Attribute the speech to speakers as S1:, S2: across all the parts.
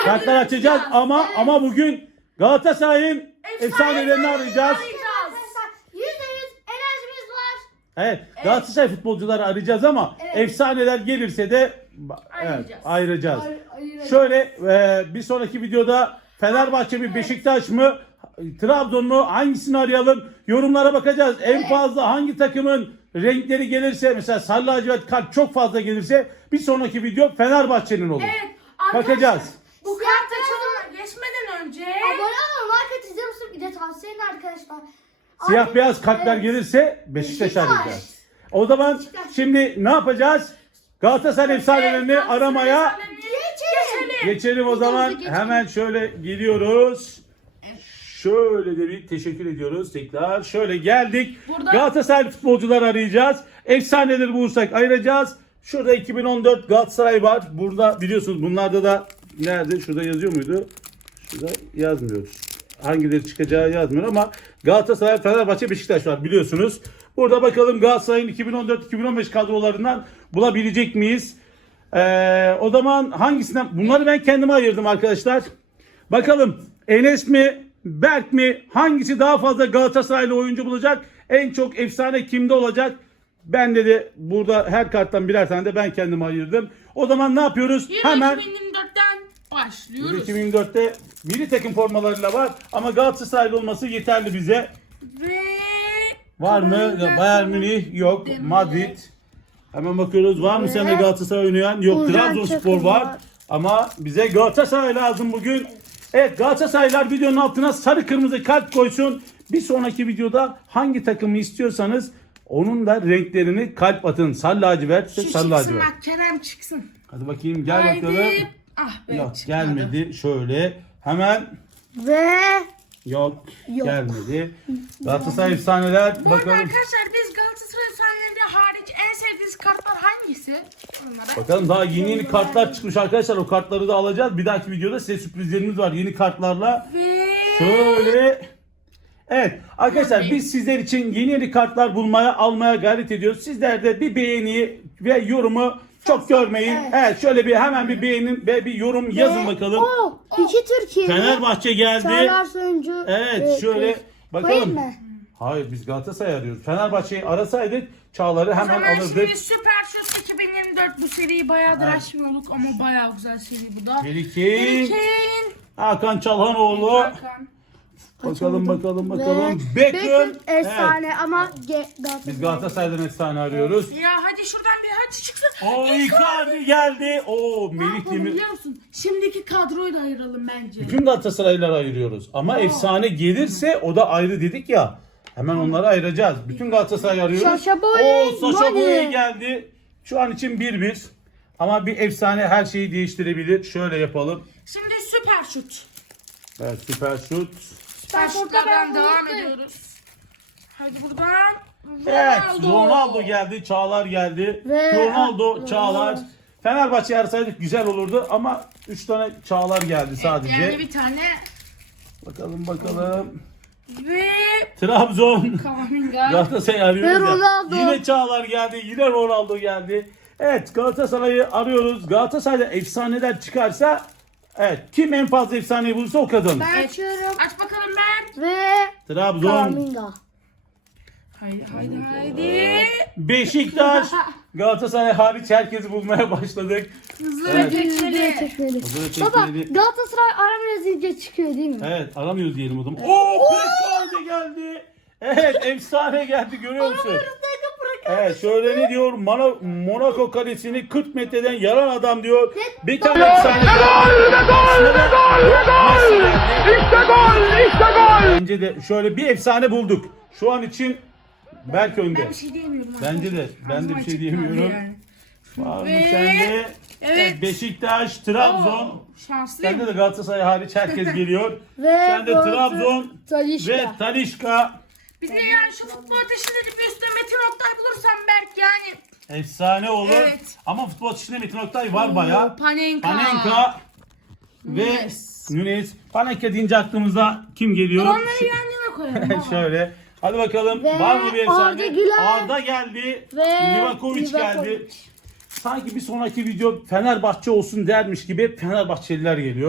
S1: Kartlar açacağız ama bugün Galatasaray'ın efsanelerini arayacağız.
S2: Arkadaşlar %100 enerjimiz var.
S1: Evet, Galatasaray futbolcuları arayacağız ama efsaneler gelirse de ayıracağız. Şöyle bir sonraki videoda Fenerbahçe mi, Beşiktaş mı, Trabzon mu, hangisini arayalım? Yorumlara bakacağız. En fazla hangi takımın renkleri gelirse, mesela sarı lacivert kart çok fazla gelirse bir sonraki video Fenerbahçe'nin olur.
S3: Evet.
S1: Bakacağız.
S3: Bu kart açılımına geçmeden önce
S2: Abone olun, like atacağım mısın? Bir de tavsiye edin arkadaşlar.
S1: Siyah beyaz kartlar gelirse Beşiktaş arayacağız. O zaman şimdi ne yapacağız? Galatasaray efsanelerini aramaya geçelim o zaman. Hemen şöyle geliyoruz. Şöyle de bir teşekkür ediyoruz tekrar. Şöyle geldik. Galatasaray futbolcuları arayacağız. Efsaneleri bulursak ayıracağız. Şurada 2014 Galatasaray var. Burada biliyorsunuz bunlarda da nerede? Şurada yazıyor muydu? Şurada yazmıyor. Hangileri çıkacağı yazmıyor ama Galatasaray, Fenerbahçe, Beşiktaş var biliyorsunuz. Burada bakalım Galatasaray'ın 2014-2015 kadrolarından bulabilecek miyiz? O zaman hangisinden? Bunları ben kendime ayırdım arkadaşlar. Bakalım Enes mi, Berk mi? Hangisi daha fazla Galatasaraylı oyuncu bulacak? En çok efsane kimde olacak? Ben de burada her karttan birer tane de ben kendime ayırdım. O zaman ne yapıyoruz? Hemen
S3: 2024'ten başlıyoruz.
S1: 2024'te milli takım formalarıyla var ama Galatasaraylı olması yeterli bize.
S3: Ve
S1: Var mı? Bayern Münih yok. Madrid. Hemen bakıyoruz. Var mı sende Galatasaray oynayan? Yok. Trabzonspor var. Ama bize Galatasaray lazım bugün. Evet, Galatasaraylar videonun altına sarı kırmızı kalp koysun. Bir sonraki videoda hangi takımı istiyorsanız onun da renklerini kalp atın. Sarı lacivert,
S3: şu
S1: sarı lacivert.
S3: bak, Kerem çıksın.
S1: Hadi bakayım, gel
S3: Haydi.
S1: bakalım.
S3: Ah be,
S1: Yok,
S3: çıkmadı.
S1: gelmedi. Şöyle hemen
S2: Ve
S1: yok. Gelmedi. Galatasaray efsaneler.
S3: Bu arada
S1: Bakalım.
S3: arkadaşlar biz Galatasaray sahneleri hariç en sevdiğiniz kartlar hangisi? Onlara.
S1: Bakalım daha yeni kartlar çıkmış arkadaşlar. O kartları da alacağız. Bir dahaki videoda size sürprizlerimiz var yeni kartlarla.
S3: Ve
S1: Şöyle. Evet arkadaşlar, biz sizler için yeni kartlar bulmaya, almaya gayret ediyoruz. Sizler de bir beğeni ve yorumu çok görmeyin. Evet, şöyle bir hemen bir beğenin ve bir yorum yazın bakalım.
S2: iki Türkiye.
S1: Fenerbahçe geldi.
S2: Çağlar Soyuncu.
S1: Evet, şöyle bakalım.
S2: Koyayım mı?
S1: Hayır, biz Galatasaray arıyoruz. Fenerbahçe'yi arasaydık çağları hemen
S3: hemen
S1: alırdık.
S3: şimdi Süper Şut 2024 bu seriyi bayağıdır açmıyorduk ama bayağı güzel seri bu da.
S1: Harry
S3: Harry
S1: Kane,
S3: Kane.
S1: Hakan Çalhanoğlu.
S3: Hakan.
S1: Bakalım.
S2: Beckham
S1: Beckham.
S2: efsane
S1: Evet.
S2: ama
S1: Biz Galatasaray'dan efsane arıyoruz.
S3: Ya hadi şuradan bir haç çıksın.
S1: O Icardi geldi. O Melih
S3: Yapalım
S1: Demir.
S3: biliyor musun? Şimdiki kadroyu da ayıralım bence.
S1: Bütün Galatasaraylıları ayırıyoruz. Ama efsane gelirse o da ayrı dedik ya. Hemen onları ayıracağız. Bütün Galatasaray'ı arıyoruz.
S2: Sacha Boey,
S1: Sacha
S2: Mane.
S1: Boey geldi. Şu an için 1-1. Ama bir efsane her şeyi değiştirebilir. Şöyle yapalım.
S3: Şimdi Süper Şut.
S1: Evet, süper şut.
S3: Süper Şut'lardan devam ediyoruz. Hadi buradan.
S1: Evet, Ronaldo geldi, Çağlar geldi.
S2: Ve-
S1: Ronaldo, Çağlar. Fenerbahçe'yi arasaydık güzel olurdu ama 3 tane Çağlar geldi sadece.
S3: Yani bir tane
S1: Bakalım.
S3: ve
S1: Trabzon.
S3: Kamavinga.
S1: Galatasaray'ı arıyoruz
S2: Ve
S1: ya.
S2: Ronaldo.
S1: Yine Çağlar geldi, yine Ronaldo geldi. Evet, Galatasaray'ı arıyoruz. Galatasaray'da efsaneler çıkarsa, evet, kim en fazla efsaneyi bulursa o kazanır.
S2: Ben açıyorum.
S3: Aç bakalım ben.
S2: Ve
S1: Trabzon,
S2: Kamavinga.
S3: Haydi.
S1: Beşiktaş, Galatasaray hariç herkesi bulmaya başladık.
S3: Hızlı
S1: Evet.
S3: ve
S2: Tekmeli.
S3: tekmeli.
S2: Baba Galatasaray aramız iyice çıkıyor değil mi?
S1: Evet, aramıyoruz diyelim o zaman. Oo, Prekalde geldi. Evet, efsane geldi, görüyor musun? Evet, şöyle ne diyor? Monaco kalesini 40 metreden yaran adam diyor. Bir tane efsane geldi. Bence de şöyle bir efsane bulduk. Şu an için Berk önde.
S3: Ben bir şey diyemiyorum.
S1: Bence de. Ben de bir şey diyemiyorum. Var mı
S3: Ve-
S1: sende?
S3: Evet.
S1: Beşiktaş, Trabzon.
S3: Şanslıyım.
S1: Sende de Galatasaray hariç herkes geliyor.
S2: Ve
S1: Sende Trabzon
S2: Talisca.
S1: ve Talisca.
S3: Bir de yani şu futbol ateşinde bir üstüne Metin Oktay bulursam Berk yani.
S1: Efsane olur.
S3: Evet.
S1: Ama futbol açısından Metin Oktay var bayağı.
S3: Panenka.
S1: Ve
S3: Nunes.
S1: Nunes. Panenka deyince aklımıza kim geliyor?
S3: Onları yan yana koyalım. baba.
S1: Şöyle. Hadi bakalım.
S2: Ve
S1: Var mı bir efsane?
S2: Arda Güler.
S1: Arda geldi.
S2: Ve
S1: Livakovic geldi.
S2: Livakovic.
S1: Sanki bir sonraki video Fenerbahçe olsun dermiş gibi Fenerbahçeliler geliyor.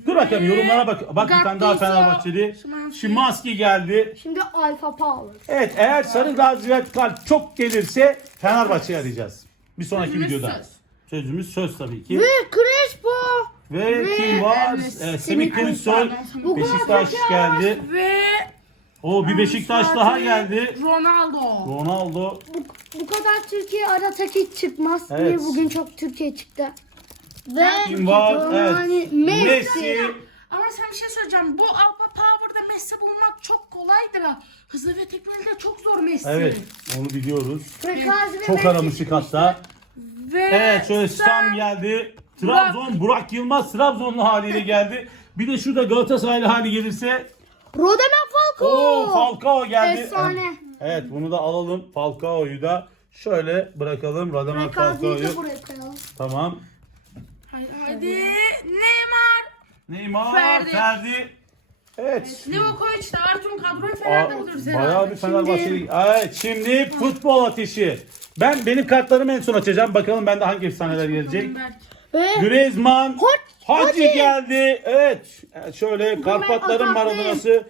S1: Dur bakalım yorumlara bak. Bak bir tane daha
S3: Gattuso,
S1: Fenerbahçeli.
S3: Szymański.
S1: Szymański geldi.
S2: Şimdi Alfa Power.
S1: Evet eğer sarı lacivert kart çok gelirse Fenerbahçe'yi arayacağız. Bir sonraki
S3: Sözümüz
S1: videoda.
S3: söz.
S1: Sözümüz söz tabii ki.
S2: Ve Crespo.
S1: Ve kim var? Semih Kılıçsoy.
S3: Bu
S1: Beşiktaş geldi.
S3: Ve
S1: O bir Beşiktaş daha geldi.
S3: Ronaldo.
S1: Ronaldo.
S2: Bu kadar Türkiye aratak hiç çıkmaz.
S1: Evet.
S2: Niye bugün çok Türkiye çıktı. Ve
S1: Kim var?
S2: yani
S1: Evet.
S2: Messi.
S1: Messi.
S3: Ama sen bir şey söyleyeceğim. Bu Alpha Power'da Messi bulmak çok kolaydır ha. Hızlı ve teknolojide çok zor Messi.
S1: Evet onu biliyoruz.
S2: Prekazi ve
S1: Çok
S2: Messi
S1: aramıştık hatta.
S3: Ve
S1: Evet şöyle Sam geldi. Trabzon Burak Yılmaz Trabzonlu haliyle geldi. Bir de şurada Galatasaraylı hali gelirse
S2: Rodemel Falcao.
S1: o Falcao geldi.
S2: Efsane.
S1: Evet bunu da alalım. Falcao'yu da şöyle bırakalım. Radamel
S2: Prekazi'yi
S1: Falcao'yu.
S2: de buraya koyalım.
S1: Tamam.
S3: Hadi Neymar.
S1: Neymar,
S3: Ferdi.
S1: Ferdi. Evet.
S3: Livakovic de var. Tüm kadroyu
S1: Aa,
S3: Fener'de buluruz herhalde.
S1: bayağı bir Fenerbahçeli. Evet şimdi futbol ateşi. Benim kartlarımı en son açacağım. Bakalım bende hangi efsaneler gelecek.
S2: Ve
S1: Griezmann. Hacı
S2: Hacı.
S1: geldi. Evet. Şöyle Karpatların
S2: Ataklı.
S1: Maradona'sı.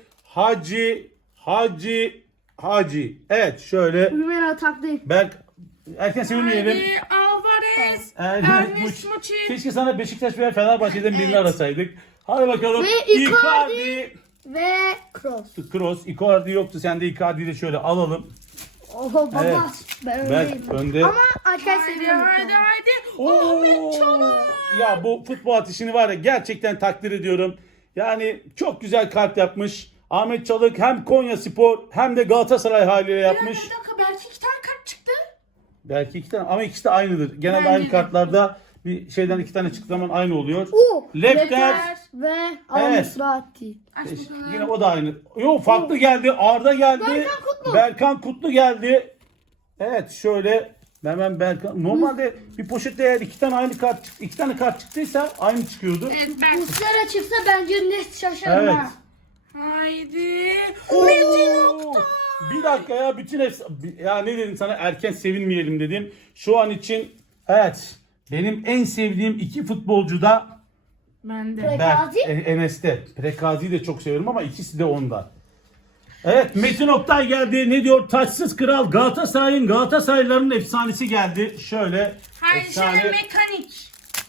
S1: Hacı. Evet şöyle.
S2: Rümen ataktayım.
S1: Berk erken sevinmeyelim.
S3: Hadi Alvarez.
S1: Ernest
S3: Ernest Muçi.
S1: Keşke sana Beşiktaş veya Fenerbahçe'den birini arasaydık. Hadi bakalım.
S2: Ve Icardi.
S1: Icardi.
S2: Ve Kroos.
S1: Kroos. Icardi yoktu. Sen de Icardi'yi de şöyle alalım.
S2: Oho baba.
S1: Evet.
S2: Ben
S1: Berk
S2: öndeyim.
S1: önde.
S2: Ama arkadaşlar
S3: Hadi
S2: seviyorum.
S3: hadi.
S1: Oo!
S3: Ahmet Çalık.
S1: Ya bu futbol ateşini var ya gerçekten takdir ediyorum. Yani çok güzel kart yapmış. Ahmet Çalık hem Konyaspor hem de Galatasaray haliyle yapmış.
S3: Bir dakika belki 2 tane kart çıktı.
S1: Belki iki tane ama ikisi de aynıdır. Genelde
S3: Bence
S1: aynı
S3: de.
S1: kartlarda bir şeyden iki tane çıktığı zaman aynı oluyor.
S2: Oo.
S1: Lepter.
S2: Ve
S1: Evet.
S2: Al-Musrati.
S3: Aç bakalım.
S1: Yine o da aynı. Yok farklı geldi. Arda geldi.
S2: Berkan Kutlu.
S1: Berkan Kutlu geldi. Evet şöyle hemen Berkan. Normalde bir poşette eğer iki tane kart çıktıysa aynı çıkıyordu.
S3: Evet ben.
S2: Muslera çıksa bence net şaşarım
S1: Evet.
S2: ha.
S3: Haydi.
S1: Oo!
S3: Metin Oktay.
S1: Bir dakika ya ya ne dedim sana erken sevinmeyelim dedim. Şu an için evet benim en sevdiğim iki futbolcu da
S3: Ben de.
S2: Prekazi?
S1: Enes'te. Prekazi'yi de çok seviyorum ama ikisi de onda. Evet Metin Oktay geldi. Ne diyor? Taçsız Kral Galatasaraylıların efsanesi geldi. Şöyle
S3: Haydi
S1: efsane.
S3: şöyle mekanik.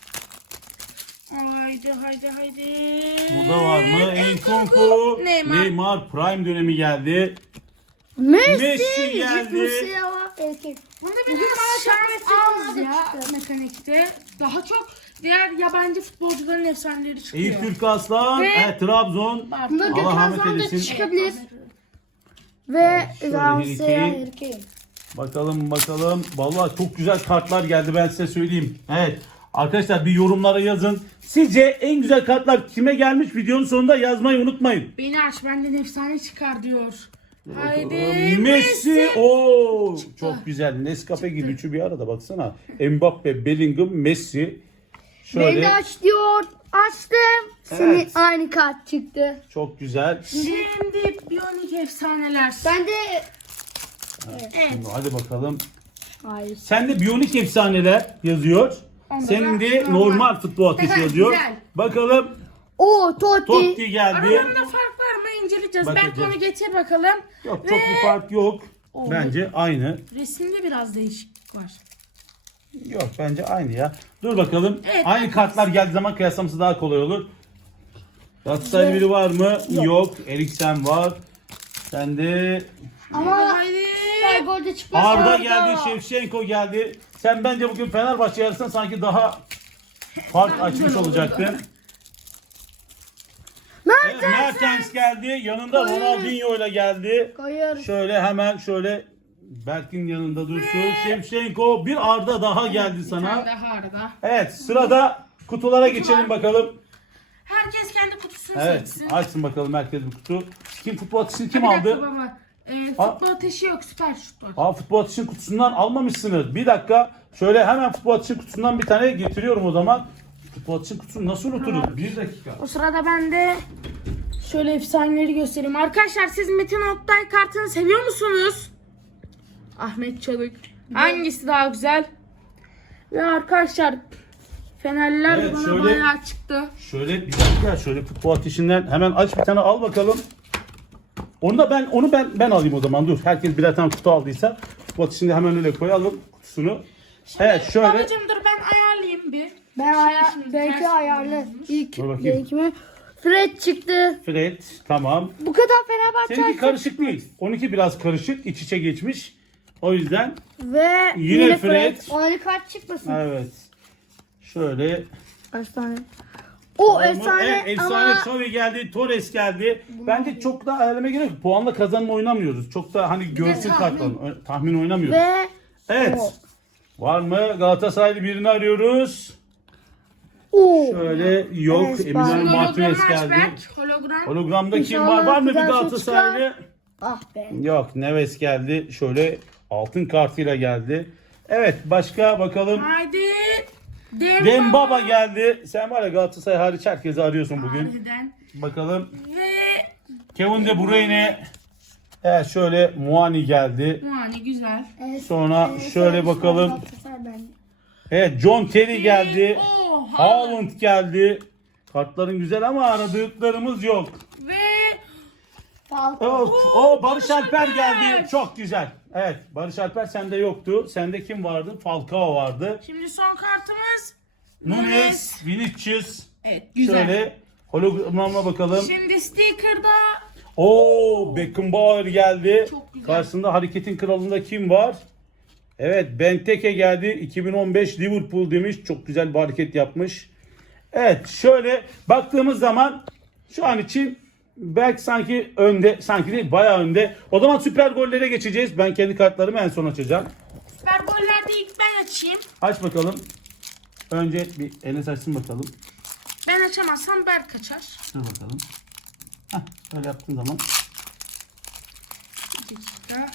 S3: Haydi.
S1: Burada var mı? Enkunku.
S3: Neymar.
S1: Prime dönemi geldi.
S2: Messi
S1: geldi.
S2: Musiala erkek.
S3: Bunda
S2: Bugün
S3: biraz
S2: bana çok
S3: şans
S2: Messi
S3: az ya
S2: çıktı.
S3: mekanikte. Daha çok diğer yabancı futbolcuların efsaneleri çıkıyor.
S1: Eyüp Türk Aslan.
S3: Ve-
S1: Evet, Trabzon.
S3: Bartu.
S2: Bunda
S1: Allah
S2: Gökhan
S1: rahmet
S2: Zan da
S1: eylesin.
S2: çıkabilir. Ve
S1: şöyle
S2: Ramsey
S1: Harry Kane.
S2: erkek.
S1: Bakalım. Vallahi çok güzel kartlar geldi ben size söyleyeyim. Evet. Arkadaşlar bir yorumlara yazın. Sizce en güzel kartlar kime gelmiş? Videonun sonunda yazmayı unutmayın.
S3: Beni aç benden efsane çıkar diyor. Haydi
S1: Messi. Oo, çok güzel. Nescafe gibi üçü bir arada baksana. Mbappe, Bellingham, Messi.
S2: Beni de
S1: Şöyle
S2: aç diyor. Açtım. Senin
S1: Evet.
S2: aynı kart çıktı.
S1: çok güzel.
S3: Şimdi biyonik efsaneler.
S2: Ben de...
S1: Şimdi hadi bakalım.
S2: Hayır.
S1: Sende biyonik efsaneler yazıyor.
S3: Onda
S1: Senin
S3: da
S1: de normal futbol ateşi
S3: Evet,
S1: yazıyor.
S3: güzel.
S1: Bakalım
S2: O Totti.
S1: Totti geldi.
S3: Aralarında fark var mı inceleyeceğiz.
S1: Bakacağız.
S3: Ben onu getir bakalım.
S1: Yok çok bir fark yok.
S3: Oo.
S1: Bence aynı.
S3: Resimde biraz değişiklik var.
S1: Yok bence aynı ya. Dur bakalım.
S3: Evet,
S1: Aynı kartlar geldiği zaman kıyaslaması daha kolay olur. Galatasaraylı biri var mı? Yok. Eriksen var. Sende
S2: Ama
S3: Haydi.
S2: golde çıkmaz.
S1: Arda geldi, Şevşenko geldi. Sen bence bugün Fenerbahçe yarısından sanki daha fark açmış olacaktın. Evet, Mertens geldi. Yanında Ronaldinho ile geldi.
S2: Koyuyorum.
S1: Şöyle hemen şöyle Berk'in yanında dursun. Şevşenko bir Arda daha geldi
S3: Bir tane
S1: sana.
S3: daha arada.
S1: Evet sırada kutulara geçelim bakalım.
S3: Herkes kendi kutusunu
S1: Evet
S3: seçsin.
S1: açsın bakalım herkes bir kutu. Kim futbol ateşini kim
S3: Bir dakika
S1: aldı?
S3: baba. Futbol ateşi yok, süper şut var.
S1: Aa futbol ateşinin kutusundan almamışsınız. Bir dakika. Şöyle hemen futbol ateşinin kutusundan bir tane getiriyorum o zaman. Futbol ateşinin kutusunu nasıl unuturuz? Bir dakika.
S3: O sırada ben de şöyle efsaneleri göstereyim. Arkadaşlar siz Metin Oktay kartını seviyor musunuz? Ahmet Çalık. Hangisi daha güzel? Ve arkadaşlar Fenerliler
S1: Evet,
S3: bana
S1: şöyle-
S3: bayağı çıktı.
S1: Şöyle bir dakika, şöyle futbol ateşinden hemen aç bir tane al bakalım. Onu ben alayım o zaman, dur. Herkes birer tane kutu aldıysa futbol ateşinde hemen öyle koyalım kutusunu. Evet şöyle.
S3: Babacım dur ben ayarlayayım bir. Şimdi
S2: Belki
S3: ters
S2: ayarlı.
S3: koyuyoruz.
S2: İlk
S1: Dur bakayım.
S2: belki mi? Fred çıktı.
S1: Fred tamam.
S2: Bu kadar Fenerbahçe
S1: Seninki karışık değil. 12 biraz karışık, iç içe geçmiş. O yüzden
S2: ve
S1: Yine Fred.
S2: Aynı kart çıkmasın.
S1: evet. Şöyle.
S2: Efsane. O
S1: Evet,
S2: efsane
S1: efsane
S2: ama
S1: Xavi geldi, Torres geldi. Bence çok da ayarlama gerek yok. Puanla kazanma oynamıyoruz. Çok da hani görsün karttan. Tahmin oynamıyoruz.
S2: ve
S1: Evet.
S2: O.
S1: Var mı? Galatasaraylı birini arıyoruz.
S2: o.
S1: Şöyle yok.
S2: Evet,
S1: Emiliano
S2: bak.
S1: Martinez
S3: Hologram aç
S1: geldi.
S3: Berk, hologram.
S1: Hologramda kim
S2: İnşallah
S1: var? Var mı bir
S2: güzel şey
S1: Galatasaraylı?
S2: Ah be.
S1: Yok. Neves geldi. Şöyle altın kartıyla geldi. Evet. Başka bakalım.
S3: Haydi.
S1: Dembaba geldi. Sen var ya Galatasaray hariç herkesi arıyorsun bugün.
S3: Harbiden.
S1: Bakalım.
S3: Ve
S1: Kevin De Bruyne. Evet şöyle Muani geldi.
S3: yani güzel.
S1: Sonra şöyle bakalım. Evet John Terry geldi.
S3: Oo,
S1: Haaland geldi. Kartların güzel ama aradıklarımız yok.
S3: Ve
S1: Of, o Barış Alper geldi. Çok güzel. Evet Barış Alper sende yoktu. Sende kim vardı? Falcao vardı.
S3: şimdi son kartımız.
S1: Nunes, Vinicius.
S3: Evet güzel.
S1: Şöyle hologramına bakalım.
S3: Şimdi sticker'da
S1: Oo Beckenbauer geldi.
S3: Çok güzel.
S1: Karşısında hareketin kralında kim var? Evet Benteke geldi. 2015 Liverpool demiş. Çok güzel bir hareket yapmış. Evet şöyle baktığımız zaman şu an için belki sanki önde, sanki değil bayağı önde. O zaman süper gollere geçeceğiz. Ben kendi kartlarımı en son açacağım.
S3: süper gollerde ilk ben açayım.
S1: Aç bakalım. Önce bir Enes açsın bakalım.
S3: Ben açamazsam Berk açar.
S1: Dur bakalım. Heh, böyle yaptığın zaman.
S3: Bir dakika.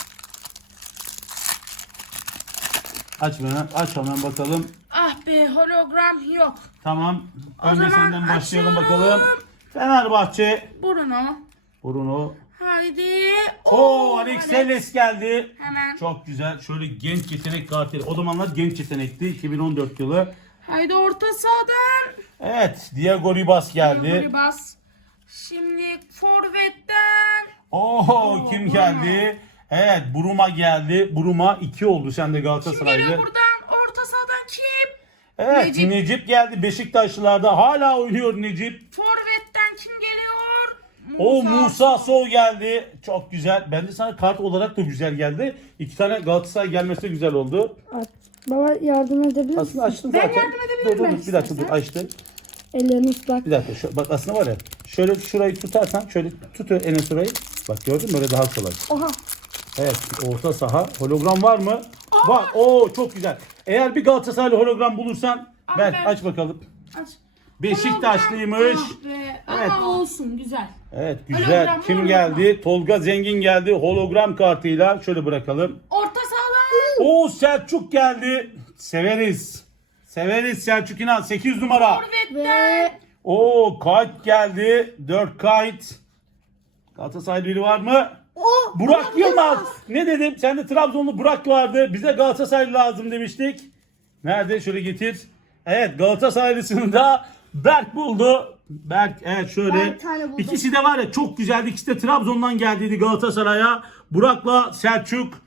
S1: Aç hemen bakalım.
S3: Ah be hologram yok.
S1: Tamam.
S3: O
S1: Önce
S3: zaman
S1: senden başlayalım
S3: açıyorum.
S1: bakalım. Fenerbahçe.
S3: Bruno.
S1: Bruno.
S3: Haydi.
S1: Oo Alex Telles geldi.
S3: Hemen.
S1: Çok güzel. Şöyle genç yetenek kartıyla. O zamanlar genç yetenekti. 2014 yılı.
S3: Haydi orta sahadan.
S1: Evet. Diego Ribas geldi.
S3: Bas. Şimdi forvetten.
S1: Oo kim
S3: Bruma.
S1: geldi? Evet Bruma geldi. Bruma 2 oldu. Sen de
S3: Geliyor
S1: Galatasaraylı.
S3: buradan orta sahadan kim?
S1: Evet
S3: Necip.
S1: Necip geldi. Beşiktaşlılarda hala oynuyor Necip.
S3: Forvetten kim geliyor?
S1: O Musa Sow geldi. Çok güzel. Bence sana kart olarak da güzel geldi. 2 tane Galatasaray gelmesi de güzel oldu.
S2: Baba yardım edebilir misin?
S1: Aslında açtım
S3: Ben
S1: zaten.
S3: yardım edebilirim
S1: Dur,
S3: ben
S1: bir dakika dur
S3: istersen.
S1: açtım.
S2: Ellerini ıslak.
S1: Bir dakika bak aslında var ya. Şöyle şurayı tutarsan şöyle tut Enes orayı. Bak gördün mü böyle daha kolay.
S2: Oha.
S1: Evet orta saha. Hologram var mı? Var. Oo çok güzel. Eğer bir Galatasaraylı hologram bulursan ver
S3: ben-
S1: aç bakalım.
S3: Aç.
S1: Beşiktaşlıymış.
S3: Ah be,
S1: Evet.
S3: ama olsun güzel.
S1: Evet güzel.
S3: Hologram,
S1: Kim
S3: hologram.
S1: geldi? Tolga Zengin geldi. Hologram kartıyla şöyle bırakalım.
S3: Orta sahadan.
S1: Oo Selçuk geldi. Severiz. Severiz Selçuk İnan 8 numara.
S3: Forvetten.
S2: Ve
S1: Oo Kayıt geldi. 4 Kayıt. Galatasaray biri var mı?
S2: o
S1: Burak Yılmaz. Ne dedim? Sen de Trabzonlu Burak vardı. Bize Galatasaray lazım demiştik. Nerede? Şöyle getir. Evet Galatasaraylısını da Berk buldu. Berk evet şöyle.
S2: Ben bir tane buldum.
S1: İkisi de var ya çok güzeldi. İkisi de Trabzon'dan geldiydi Galatasaray'a. Burak'la Selçuk.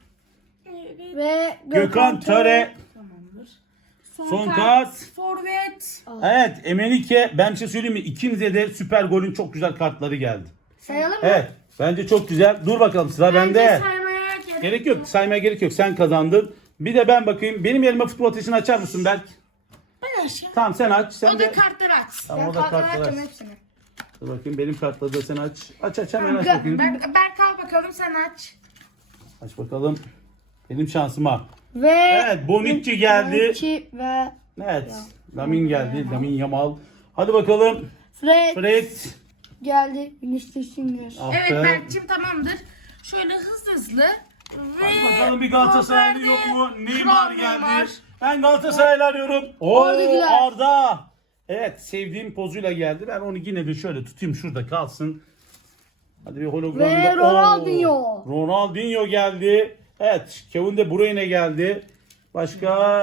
S2: ve
S1: Gökhan Töre.
S3: Tamamdır.
S1: Son kart.
S3: Forvet.
S1: Evet Emenike. Ben bir şey söyleyeyim mi? İkinize de süper golün çok güzel kartları geldi.
S2: Sayalım mı?
S1: Evet. Bence çok güzel. Dur bakalım sıra bende.
S3: Saymaya
S1: Gerek yok. Saymaya gerek yok. Sen kazandın. Bir de ben bakayım. Benim yerime futbol ateşini açar mısın Berk?
S3: Ben açayım.
S1: Tamam sen aç. Sen
S3: O
S1: de.
S3: da kartları açsın.
S1: Tamam
S2: Ben
S1: o da
S2: kartları
S1: kartları
S2: açacağım
S1: aç.
S2: hepsini.
S1: Dur bakayım benim kartları da sen aç. Aç hemen aç
S2: Gel,
S1: bakayım.
S3: Berk al bakalım sen aç.
S1: Aç bakalım. Benim şansıma.
S2: Ve
S1: Evet Bonucci geldi.
S2: Bonucci ve
S1: Evet. Lamin geldi. Lamin Yamal. Hadi bakalım.
S2: Fred
S1: Fred.
S2: geldi. Vinicius Junior.
S1: Ah
S3: Evet
S1: be.
S3: Berk'cim tamamdır. Şöyle hızlı. Ve
S1: Hadi bakalım bir Galatasaraylı yok mu? Neymar
S3: Kral
S1: geldi.
S3: Neymar.
S1: Ben Galatasaraylı arıyorum. Oo
S2: Arda Güler.
S1: Arda. Evet sevdiğim pozuyla geldi. Ben onu yine de şöyle tutayım şurada kalsın. Hadi bir hologramda.
S2: Ve Ronaldinho.
S1: Oo, Ronaldinho geldi. Evet Kevin De Bruyne geldi. Başka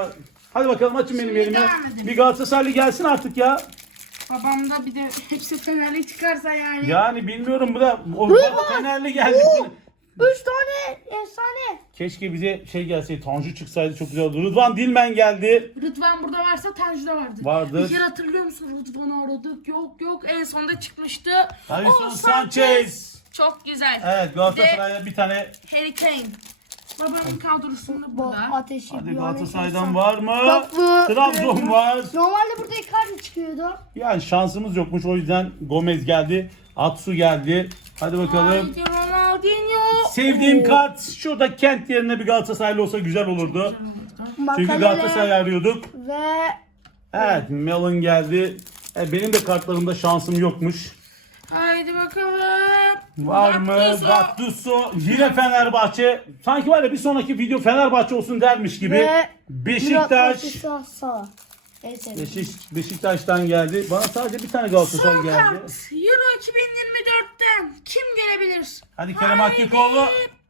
S1: Hadi bakalım açın benim
S3: Şimdi
S1: elime.
S3: devam edelim.
S1: Bir Galatasaraylı gelsin artık ya.
S3: Babam da bir de hepsi Fenerli çıkarsa yani.
S1: Yani bilmiyorum bu da o Fenerli geldi.
S2: 3 tane efsane.
S1: Keşke bize şey gelseydi. Tanju çıksaydı çok güzel olurdu. Rıdvan Dilmen geldi.
S3: Rıdvan burada varsa Tanju da vardır.
S1: Vardır.
S3: Bir kere hatırlıyor musun? Rıdvan'ı aradık. Yok en sonunda çıkmıştı.
S1: Davison
S3: O
S1: Sanchez.
S3: Çok güzel.
S1: Evet Galatasaray'a bir tane.
S3: Harry Kane. Babamın kadrosunda
S2: Bu
S3: burada.
S2: ateşi.
S1: Hadi
S2: bir
S1: Galatasaray'dan var mı?
S2: Yok bu.
S1: Trabzon var.
S2: Normalde burada Icardi çıkıyordu.
S1: Yani şansımız yokmuş o yüzden Gomez geldi. Atsu geldi. Hadi bakalım.
S3: Haydi Ronaldinho.
S1: Sevdiğim kart şurada Kent yerine bir Galatasaraylı olsa güzel olurdu. Çünkü
S2: Makalele
S1: Galatasaray arıyorduk.
S2: ve
S1: Evet Melon geldi. Benim de kartlarımda şansım yokmuş.
S3: Haydi bakalım.
S1: Var mı?
S3: Gattuso.
S1: Gattuso. Yine Fenerbahçe. Sanki var ya bir sonraki video Fenerbahçe olsun dermiş gibi.
S2: Ve
S1: Beşiktaş.
S2: Sağ. Evet.
S1: Beşiktaş'tan geldi. Bana sadece bir tane Galatasaray
S3: Son
S1: geldi.
S3: kart. Euro 2024'ten kim gelebilir?
S1: Hadi Kerem Aktürkoğlu.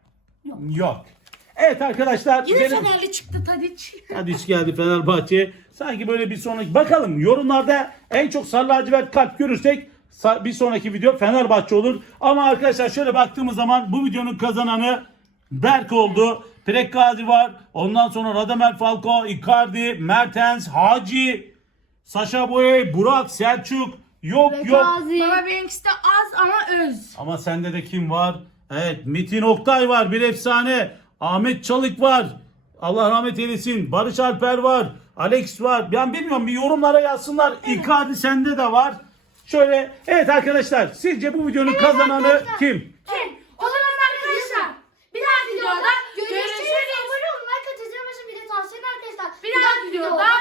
S1: Yok. Evet arkadaşlar.
S3: Yine
S1: benim-
S3: Fenerli çıktı Tadic.
S1: Tadiç geldi Fenerbahçe. Sanki böyle bir sonraki... Bakalım yorumlarda en çok sarı lacivert kart görürsek bir sonraki video Fenerbahçe olur. Ama arkadaşlar şöyle baktığımız zaman bu videonun kazananı Berk oldu. Prek Gazi var. Ondan sonra Radamel Falcao, Icardi, Mertens, Hacı, Sacha Boey, Burak, Selçuk. Yok.
S2: Gazi.
S3: Baba benimkisi de az ama öz.
S1: Ama sende de kim var? Evet Metin Oktay var bir efsane. Ahmet Çalık var. Allah rahmet eylesin. Barış Alper var. Alex var. Ben bilmiyorum bir yorumlara yazsınlar. Icardi sende de var. Şöyle evet arkadaşlar sizce bu videonun kazananı
S2: arkadaşlar.
S1: kim?
S3: O zaman arkadaşlar bir daha videoda
S2: Görüşürüz.
S3: görüşürüz.
S2: Abone olun. Like atacağım. Bir de tavsiye arkadaşlar.
S3: Bir daha videoda